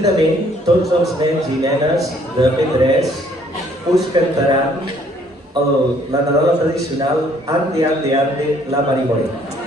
Seguidament, tots els nens i nenes de P3 us cantaran la nadala tradicional Ande, Ande, Ande, la Marimorena.